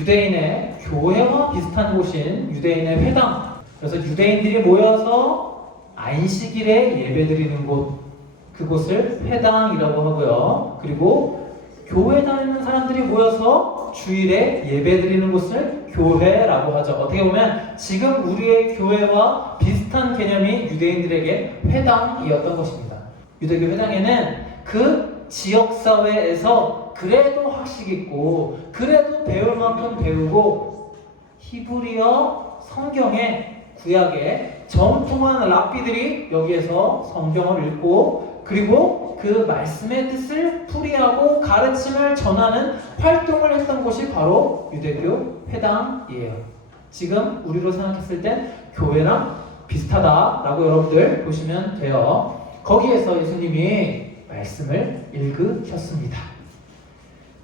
유대인의 교회와 비슷한 곳인 유대인의 회당, 그래서 유대인들이 모여서 안식일에 예배드리는 곳, 그곳을 회당이라고 하고요. 그리고 교회 다니는 사람들이 모여서 주일에 예배드리는 곳을 교회라고 하죠. 어떻게 보면 지금 우리의 교회와 비슷한 개념이 유대인들에게 회당이었던 것입니다. 유대교 회당에는 그 지역사회에서 그래도 학식 있고 그래도 배울 만큼 배우고 히브리어 성경의 구약의 정통한 랍비들이 여기에서 성경을 읽고 그리고 그 말씀의 뜻을 풀이하고 가르침을 전하는 활동을 했던 곳이 바로 유대교 회당이에요. 지금 우리로 생각했을 땐 교회랑 비슷하다라고 여러분들 보시면 돼요. 거기에서 예수님이 말씀을 읽으셨습니다.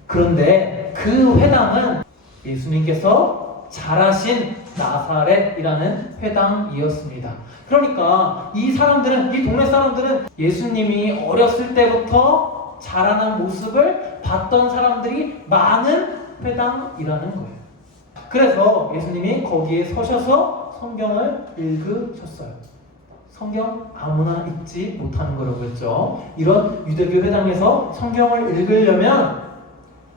그런데 그 회당은 예수님께서 자라신 나사렛이라는 회당이었습니다. 그러니까 이 사람들은, 이 동네 사람들은 예수님이 어렸을 때부터 자라난 모습을 봤던 사람들이 많은 회당이라는 거예요. 그래서 예수님이 거기에 서셔서 성경을 읽으셨어요. 성경 아무나 읽지 못하는 거라고 했죠. 이런 유대교 회당에서 성경을 읽으려면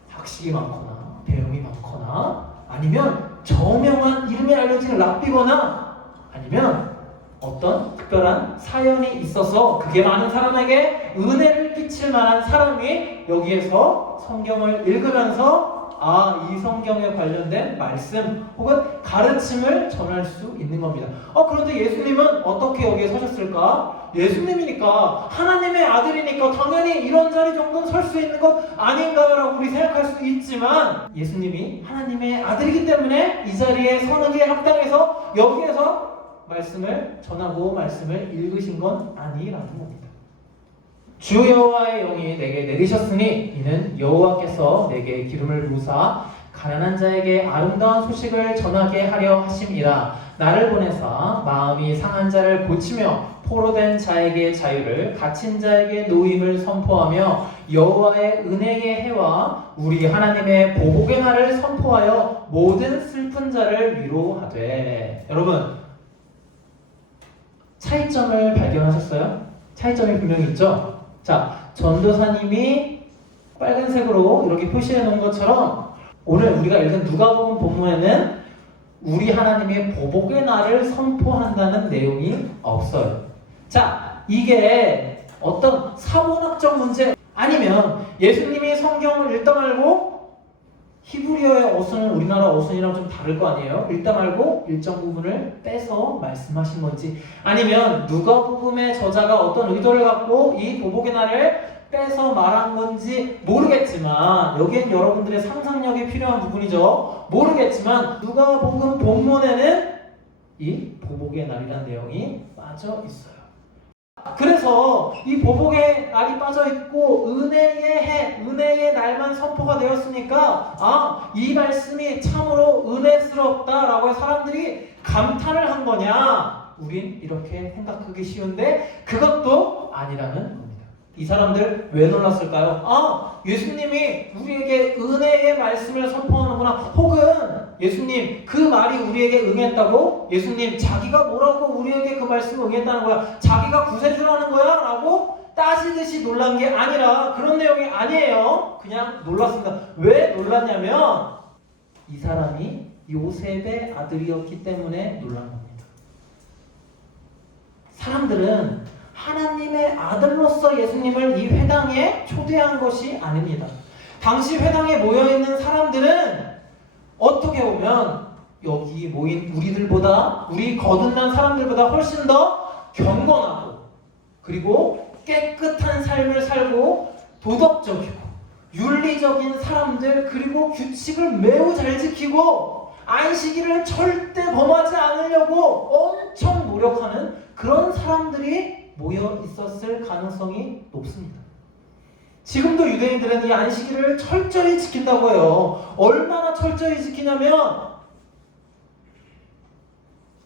학식이 많거나 배움이 많거나 아니면 저명한 이름이 알려진 랍비거나 아니면 어떤 특별한 사연이 있어서 그게 많은 사람에게 은혜를 끼칠 만한 사람이 여기에서 성경을 읽으면서 이 성경에 관련된 말씀 혹은 가르침을 전할 수 있는 겁니다. 그런데 예수님은 어떻게 여기에 서셨을까? 예수님이니까, 하나님의 아들이니까 당연히 이런 자리 정도는 설 수 있는 것 아닌가라고 우리 생각할 수 있지만 예수님이 하나님의 아들이기 때문에 이 자리에 서는 게 합당해서 여기에서 말씀을 전하고 말씀을 읽으신 건 아니라는 겁니다. 주 여호와의 영이 내게 내리셨으니 이는 여호와께서 내게 기름을 부으사 가난한 자에게 아름다운 소식을 전하게 하려 하심이라. 나를 보내사 마음이 상한 자를 고치며 포로된 자에게 자유를, 갇힌 자에게 노임을 선포하며 여호와의 은혜의 해와 우리 하나님의 보복의 날을 선포하여 모든 슬픈 자를 위로하되. 여러분, 차이점을 발견하셨어요? 차이점이 분명히 있죠? 자, 전도사님이 빨간색으로 이렇게 표시해 놓은 것처럼 오늘 우리가 읽은 누가복음 본문에는 우리 하나님의 보복의 날을 선포한다는 내용이 없어요. 자, 이게 어떤 사문학적 문제 아니면 예수님이 성경을 읽다 말고 히브리어의 어순은 우리나라 어순이랑 좀 다를 거 아니에요? 읽다 말고 일정 부분을 빼서 말씀하신 건지 아니면 누가복음의 저자가 어떤 의도를 갖고 이 보복의 날을 빼서 말한 건지 모르겠지만 여기엔 여러분들의 상상력이 필요한 부분이죠. 모르겠지만 누가복음 본문에는 이 보복의 날이라는 내용이 빠져 있어요. 그래서 이 보복의 날이 빠져있고 은혜의 해, 은혜의 날만 선포가 되었으니까 이 말씀이 참으로 은혜스럽다라고 사람들이 감탄을 한 거냐? 우린 이렇게 생각하기 쉬운데 그것도 아니라는 겁니다. 이 사람들 왜 놀랐을까요? 예수님이 우리에게 은혜의 말씀을 선포하는구나. 혹은 예수님 그 말이 우리에게 응했다고? 예수님 자기가 뭐라고 우리에게 그 말씀을 응했다는 거야? 자기가 구세주라는 거야? 라고 따지듯이 놀란 게 아니라 그런 내용이 아니에요. 그냥 놀랐습니다. 왜 놀랐냐면 이 사람이 요셉의 아들이었기 때문에 놀란 겁니다. 사람들은 하나님의 아들로서 예수님을 이 회당에 초대한 것이 아닙니다. 당시 회당에 모여있는 사람들은 어떻게 보면 여기 모인 우리들보다, 우리 거듭난 사람들보다 훨씬 더 경건하고 그리고 깨끗한 삶을 살고 도덕적이고 윤리적인 사람들, 그리고 규칙을 매우 잘 지키고 안식일을 절대 범하지 않으려고 엄청 노력하는 그런 사람들이 모여 있었을 가능성이 높습니다. 지금도 유대인들은 이 안식일을 철저히 지킨다고 해요. 얼마나 철저히 지키냐면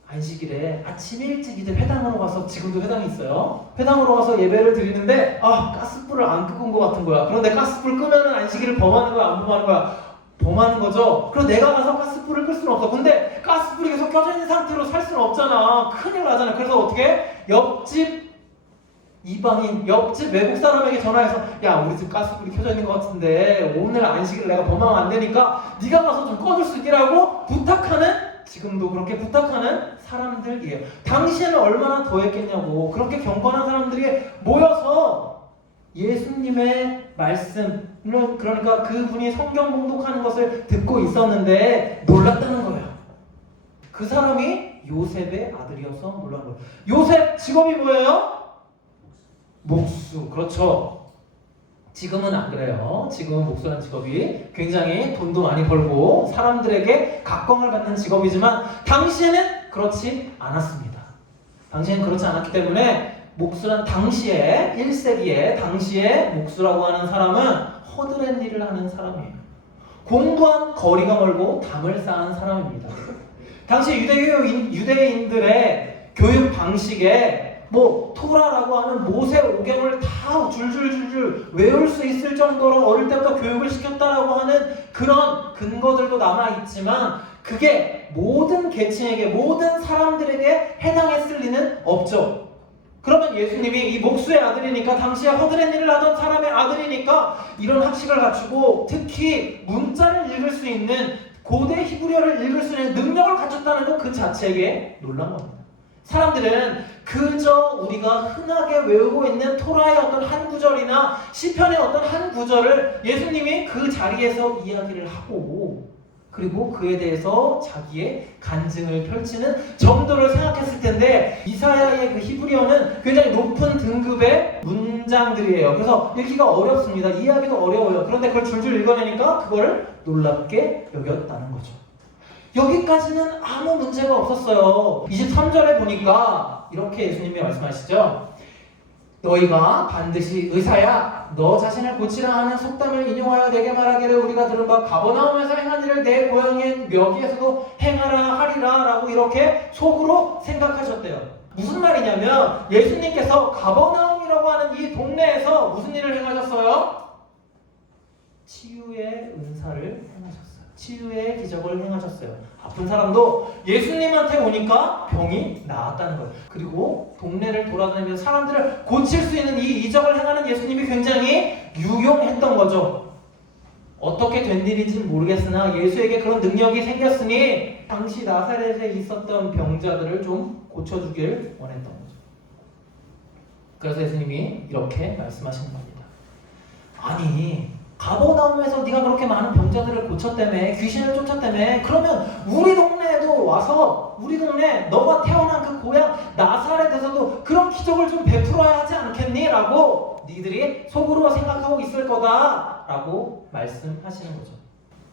안식일에 아침 일찍 이제 회당으로 가서, 지금도 회당이 있어요. 회당으로 가서 예배를 드리는데 가스불을 안 끄고 온 것 같은 거야. 그런데 가스불 끄면은 안식일을 범하는 거야, 안 범하는 거야? 더 많은 거죠. 그리고 내가 가서 가스불을 끌 수는 없어. 근데 가스불이 계속 켜져 있는 상태로 살 수는 없잖아. 큰일 나잖아. 그래서 어떻게? 옆집 이방인, 옆집 외국 사람에게 전화해서 야, 우리 집 가스불이 켜져 있는 것 같은데 오늘 안식일 내가 범하면 안 되니까 네가 가서 좀 꺼줄 수 있기라고 부탁하는, 지금도 그렇게 부탁하는 사람들이에요. 당시에는 얼마나 더했겠냐고. 그렇게 경건한 사람들이 모여서 예수님의 말씀, 그러니까 그분이 성경 봉독하는 것을 듣고 있었는데 놀랐다는 거예요. 그 사람이 요셉의 아들이어서 놀란 거예요. 요셉 직업이 뭐예요? 목수. 그렇죠. 지금은 안 그래요. 지금은 목수라는 직업이 굉장히 돈도 많이 벌고 사람들에게 각광을 받는 직업이지만 당시에는 그렇지 않았습니다. 당시에는 그렇지 않았기 때문에 목수란 당시에 1세기에 당시에 목수라고 하는 사람은 허드렛 일을 하는 사람이에요. 공부한 거리가 멀고 담을 쌓은 사람입니다. 당시 유대인들의 교육 방식에 토라라고 하는 모세 오경을 다 줄줄줄줄 외울 수 있을 정도로 어릴 때부터 교육을 시켰다라고 하는 그런 근거들도 남아있지만 그게 모든 계층에게, 모든 사람들에게 해당했을 리는 없죠. 그러면 예수님이 이 목수의 아들이니까, 당시에 허드렛 일을 하던 사람의 아들이니까 이런 학식을 갖추고 특히 문자를 읽을 수 있는, 고대 히브리어를 읽을 수 있는 능력을 갖췄다는 것 그 자체에 놀란 겁니다. 사람들은 그저 우리가 흔하게 외우고 있는 토라의 어떤 한 구절이나 시편의 어떤 한 구절을 예수님이 그 자리에서 이야기를 하고 그리고 그에 대해서 자기의 간증을 펼치는 정도를 생각했을 텐데, 이사야의 그 히브리어는 굉장히 높은 등급의 문장들이에요. 그래서 읽기가 어렵습니다. 이해하기도 어려워요. 그런데 그걸 줄줄 읽어내니까 그거를 놀랍게 여겼다는 거죠. 여기까지는 아무 문제가 없었어요. 23절에 보니까 이렇게 예수님이 말씀하시죠. 너희가 반드시 의사야, 너 자신을 고치라 하는 속담을 인용하여 내게 말하기를 우리가 들은 바 가버나움에서 행한 일을 내 고향인 여기에서도 행하라 하리라 라고 이렇게 속으로 생각하셨대요. 무슨 말이냐면 예수님께서 가버나움이라고 하는 이 동네에서 무슨 일을 행하셨어요? 치유의 은사를 행하셨어요. 치유의 기적을 행하셨어요. 아픈 사람도 예수님한테 오니까 병이 나았다는 거예요. 그리고 동네를 돌아다니면서 사람들을 고칠 수 있는 이 이적을 행하는 예수님이 굉장히 유용했던 거죠. 어떻게 된 일인지는 모르겠으나 예수에게 그런 능력이 생겼으니 당시 나사렛에 있었던 병자들을 좀 고쳐주길 원했던 거죠. 그래서 예수님이 이렇게 말씀하시는 겁니다. 아니, 가버나움에서 네가 그렇게 많은 병자들을 고쳤다며, 귀신을 쫓았다며, 그러면 우리 동네에도 와서, 우리 동네 너가 태어난 그 고향 나사렛에서도 그런 기적을 좀 베풀어야 하지 않겠니? 라고 니들이 속으로 생각하고 있을 거다 라고 말씀하시는 거죠.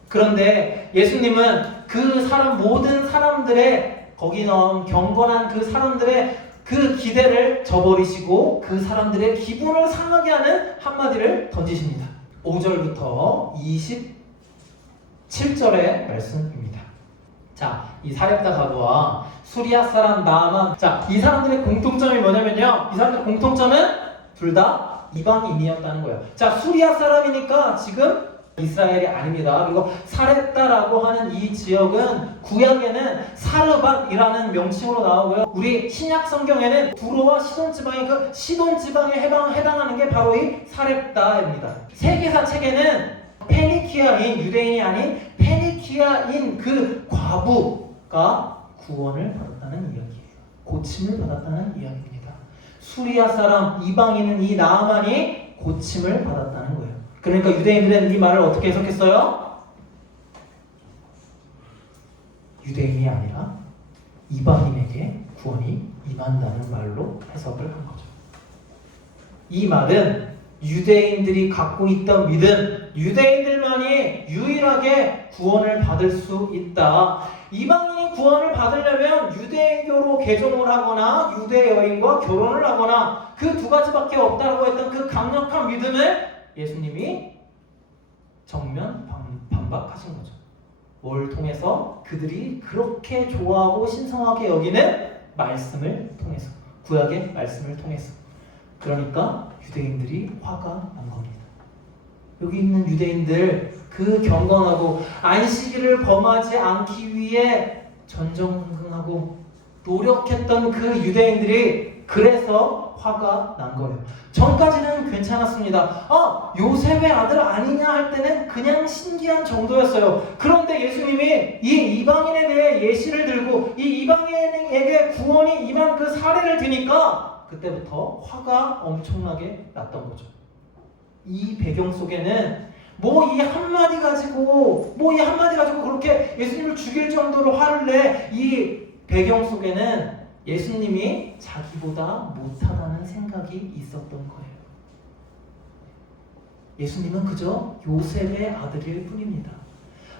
그런데 예수님은 그 사람, 모든 사람들의, 거기 나온 경건한 그 사람들의 그 기대를 저버리시고 그 사람들의 기분을 상하게 하는 한마디를 던지십니다. 5절부터 27절의 말씀입니다. 자, 이 사렙다 가부와 수리아 사람 나아만, 자, 이 사람들의 공통점이 뭐냐면요, 이 사람들의 공통점은 둘 다 이방인이었다는 거예요. 자, 수리아 사람이니까 지금 이스라엘이 아닙니다. 그리고 사렙다라고 하는 이 지역은 구약에는 사르밧이라는 명칭으로 나오고요. 우리 신약 성경에는 두로와 시돈 지방의 그 시돈 지방에 해당하는 게 바로 이 사렙다입니다. 세계사 책에는 페니키아인, 유대인이 아닌 페니키아인 그 과부가 구원을 받았다는 이야기예요. 고침을 받았다는 이야기입니다. 수리아 사람 이방인은 이 나아만이 고침을 받았다는 거예요. 그러니까 유대인들은 이 말을 어떻게 해석했어요? 유대인이 아니라 이방인에게 구원이 임한다는 말로 해석을 한 거죠. 이 말은 유대인들이 갖고 있던 믿음, 유대인들만이 유일하게 구원을 받을 수 있다. 이방인이 구원을 받으려면 유대교로 개종을 하거나 유대 여인과 결혼을 하거나 그 두 가지밖에 없다고 했던 그 강력한 믿음을 예수님이 정면 반박하신 거죠. 뭘 통해서? 그들이 그렇게 좋아하고 신성하게 여기는 말씀을 통해서, 구약의 말씀을 통해서. 그러니까 유대인들이 화가 난 겁니다. 여기 있는 유대인들 그 경건하고 안식일을 범하지 않기 위해 전전긍긍하고 노력했던 그 유대인들이 그래서 화가 난 거예요. 전까지는 괜찮았습니다. 요셉의 아들 아니냐 할 때는 그냥 신기한 정도였어요. 그런데 예수님이 이 이방인에 대해 예시를 들고 이 이방인에게 구원이 임한 그 사례를 드니까 그때부터 화가 엄청나게 났던 거죠. 이 배경 속에는 이 한마디 가지고 그렇게 예수님을 죽일 정도로 화를 내 이 배경 속에는 예수님이 자기보다 못하다는 생각이 있었던 거예요. 예수님은 그저 요셉의 아들일 뿐입니다.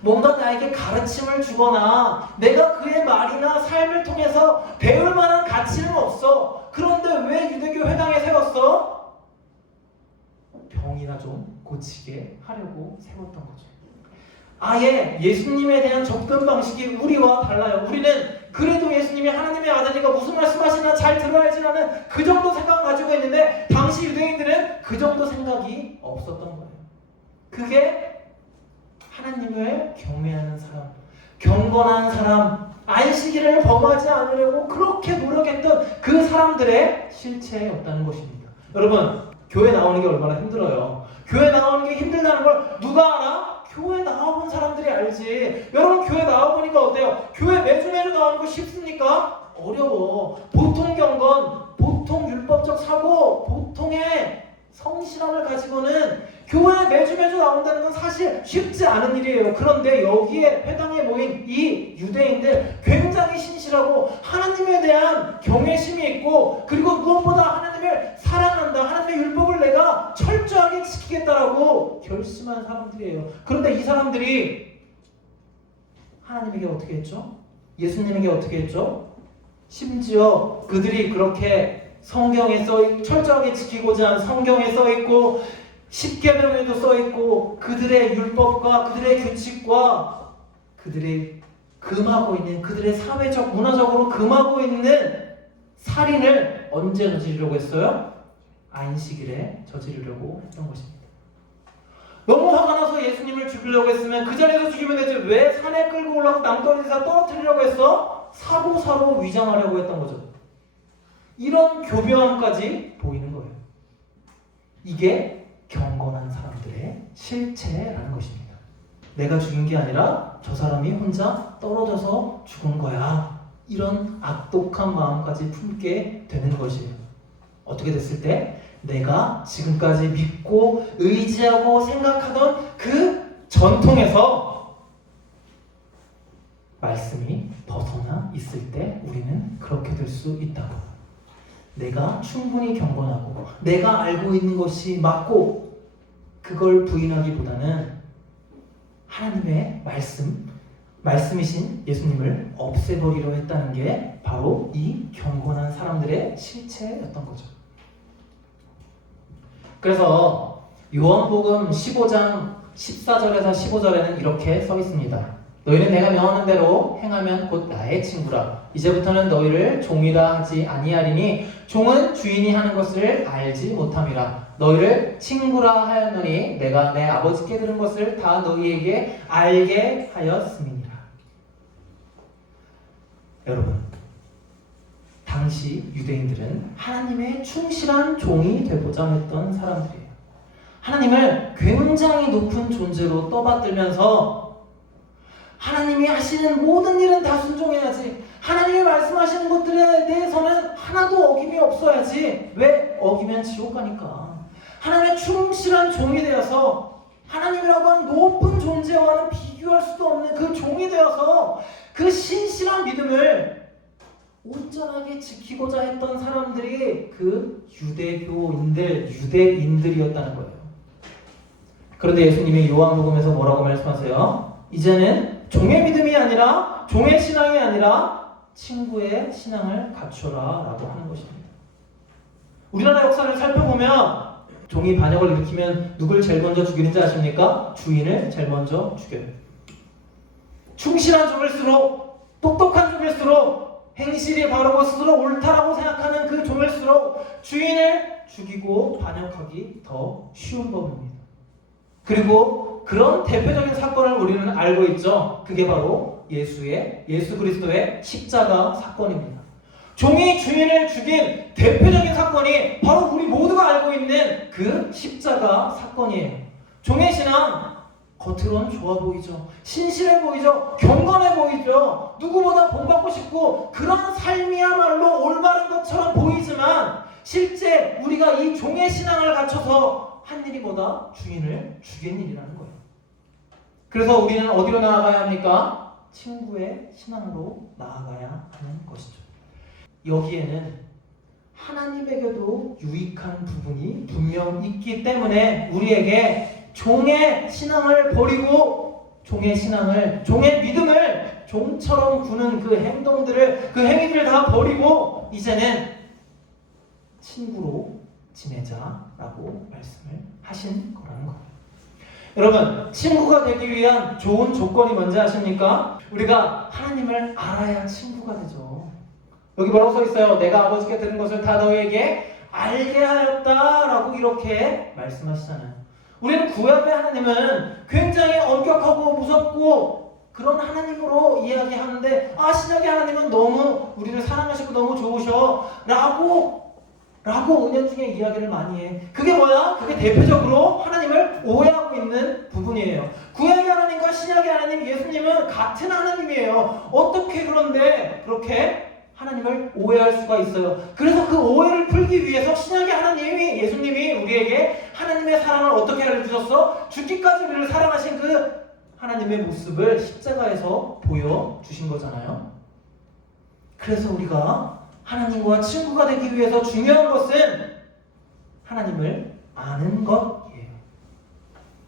뭔가 나에게 가르침을 주거나 내가 그의 말이나 삶을 통해서 배울 만한 가치는 없어. 그런데 왜 유대교 회당에 세웠어? 병이나 좀 고치게 하려고 세웠던 거죠. 아예 예수님에 대한 접근 방식이 우리와 달라요. 우리는 그래도 예수님이 하나님의 아들이니까 무슨 말씀하시나 잘 들어야지 하는 그 정도 생각을 가지고 있는데 당시 유대인들은 그 정도 생각이 없었던 거예요. 그게 하나님을 경외하는 사람, 경건한 사람, 안식일을 범하지 않으려고 그렇게 노력했던 그 사람들의 실체였다는 것입니다. 여러분, 교회 나오는 게 얼마나 힘들어요. 교회 나오는 게 힘들다는 걸 누가 알아? 교회 나와본 사람들이 알지. 여러분, 교회 나와보니까 어때요? 교회 매주 나오는 거 쉽습니까? 어려워. 보통 경건, 보통 율법적 사고, 보통의 성실함을 가지고는 교회에 매주 나온다는 건 사실 쉽지 않은 일이에요. 그런데 여기에 회당에 모인 이 유대인들 굉장히 신실하고 하나님에 대한 경외심이 있고, 그리고 무엇보다 하나님을 사랑한다, 하나님의 율법을 내가 철저하게 지키겠다라고 결심한 사람들이에요. 그런데 이 사람들이 하나님에게 어떻게 했죠? 예수님에게 어떻게 했죠? 심지어 그들이 그렇게 성경에 철저하게 지키고자 한 성경에 써있고 십계명에도 써있고 그들의 율법과 그들의 규칙과 그들의 금하고 있는, 그들의 사회적 문화적으로 금하고 있는 살인을 언제 저지르려고 했어요? 안식일에 저지르려고 했던 것입니다. 너무 화가 나서 예수님을 죽이려고 했으면 그 자리에서 죽이면 되지, 왜 산에 끌고 올라서 낭떠러지에서 떨어뜨리려고 했어? 사고사로 위장하려고 했던 거죠. 이런 교묘함까지 보이는 거예요. 이게 경건한 사람들의 실체라는 것입니다. 내가 죽인 게 아니라 저 사람이 혼자 떨어져서 죽은 거야. 이런 악독한 마음까지 품게 되는 것이에요. 어떻게 됐을 때 내가 지금까지 믿고 의지하고 생각하던 그 전통에서 말씀이 벗어나 있을 때 우리는 그렇게 될 수 있다고. 내가 충분히 경건하고 내가 알고 있는 것이 맞고 그걸 부인하기보다는 하나님의 말씀이신 예수님을 없애버리려 했다는 게 바로 이 경건한 사람들의 실체였던 거죠. 그래서 요한복음 15장 14절에서 15절에는 이렇게 써 있습니다. 너희는 내가 명하는 대로 행하면 곧 나의 친구라. 이제부터는 너희를 종이라 하지 아니하리니 종은 주인이 하는 것을 알지 못함이라. 너희를 친구라 하였노니 내가 내 아버지께 들은 것을 다 너희에게 알게 하였음이니라. 여러분, 당시 유대인들은 하나님의 충실한 종이 되고자 했던 사람들이에요. 하나님을 굉장히 높은 존재로 떠받들면서 하나님이 하시는 모든 일은 다 순종해야지, 하나님이 말씀하시는 것들에 대해서는 하나도 어김이 없어야지, 왜? 어기면 지옥 가니까. 하나님의 충실한 종이 되어서 하나님이라고 하는 높은 존재와는 비교할 수도 없는 그 종이 되어서 그 신실한 믿음을 온전하게 지키고자 했던 사람들이 그 유대인들이었다는 거예요. 그런데 예수님이 요한복음에서 뭐라고 말씀하세요? 이제는 종의 믿음이 아니라, 종의 신앙이 아니라 친구의 신앙을 갖춰라 라고 하는 것입니다. 우리나라 역사를 살펴보면 종이 반역을 일으키면 누굴 제일 먼저 죽이는지 아십니까? 주인을 제일 먼저 죽여요. 충실한 종일수록, 똑똑한 종일수록, 행실이 바르고 스스로 옳다라고 생각하는 그 종일수록 주인을 죽이고 반역하기 더 쉬운 법입니다. 그리고 그런 대표적인 사건을 우리는 알고 있죠. 그게 바로 예수 그리스도의 십자가 사건입니다. 종이 주인을 죽인 대표적인 사건이 바로 우리 모두가 알고 있는 그 십자가 사건이에요. 종의 신앙, 겉으로는 좋아 보이죠. 신실해 보이죠. 경건해 보이죠. 누구보다 본받고 싶고 그런 삶이야말로 올바른 것처럼 보이지만 실제 우리가 이 종의 신앙을 갖춰서 한 일이 뭐다? 주인을 죽인 일이라는 거예요. 그래서 우리는 어디로 나아가야 합니까? 친구의 신앙으로 나아가야 하는 것이죠. 여기에는 하나님에게도 유익한 부분이 분명 있기 때문에 우리에게 종의 신앙을 버리고 종의 믿음을 종처럼 구는 그 행위들을 다 버리고 이제는 친구로 지내자라고 말씀을 하신 거라는 거예요. 여러분, 친구가 되기 위한 좋은 조건이 뭔지 아십니까? 우리가 하나님을 알아야 친구가 되죠. 여기 뭐라고 써 있어요? 내가 아버지께 들은 것을 다 너희에게 알게 하였다라고 이렇게 말씀하시잖아요. 우리는 구약의 하나님은 굉장히 엄격하고 무섭고 그런 하나님으로 이야기하는데 신약의 하나님은 너무 우리를 사랑하시고 너무 좋으셔 라고 은연중에 이야기를 많이 해. 그게 뭐야? 그게 대표적으로 하나님을 오해하고 있는 부분이에요. 구약의 하나님과 신약의 하나님, 예수님은 같은 하나님이에요. 어떻게 그런데 그렇게 하나님을 오해할 수가 있어요. 그래서 그 오해를 풀기 위해서 신약의 하나님이, 예수님이 우리에게 하나님의 사랑을 어떻게 알려주셨어? 죽기까지 우리를 사랑하신 그 하나님의 모습을 십자가에서 보여주신 거잖아요. 그래서 우리가 하나님과 친구가 되기 위해서 중요한 것은 하나님을 아는 것이에요.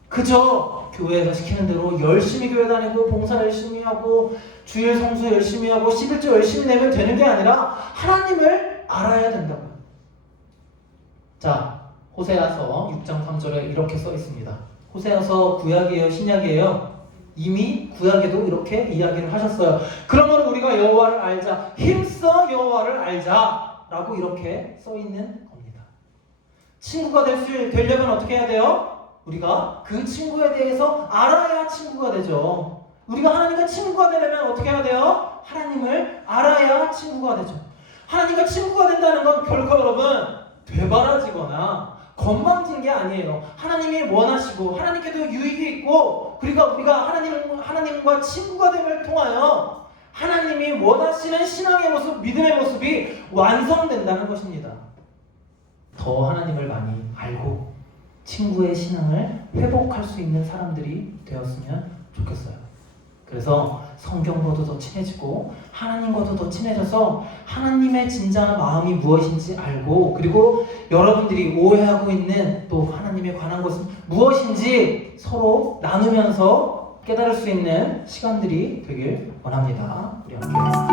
그저 교회에서 시키는 대로 열심히 교회 다니고 봉사 열심히 하고 주일 성수 열심히 하고 11조 열심히 내면 되는 게 아니라 하나님을 알아야 된다고요. 자, 호세아서 6장 3절에 이렇게 써 있습니다. 호세아서 구약이에요, 신약이에요? 이미 구약에도 이렇게 이야기를 하셨어요. 그러므로 우리가 여호와를 알자, 힘써 여호와를 알자라고 이렇게 써 있는 겁니다. 친구가 되려면 어떻게 해야 돼요? 우리가 그 친구에 대해서 알아야 친구가 되죠. 우리가 하나님과 친구가 되려면 어떻게 해야 돼요? 하나님을 알아야 친구가 되죠. 하나님과 친구가 된다는 건 결코 여러분 되바라지거나 건방진 게 아니에요. 하나님이 원하시고 하나님께도 유익이 있고 그리고 우리가 하나님과 친구가 됨을 통하여 하나님이 원하시는 신앙의 모습, 믿음의 모습이 완성된다는 것입니다. 더 하나님을 많이 알고 친구의 신앙을 회복할 수 있는 사람들이 되었으면 좋겠어요. 그래서 성경과도 더 친해지고 하나님과도 더 친해져서 하나님의 진정한 마음이 무엇인지 알고 그리고 여러분들이 오해하고 있는 또 하나님에 관한 것은 무엇인지 서로 나누면서 깨달을 수 있는 시간들이 되길 원합니다. 우리 함께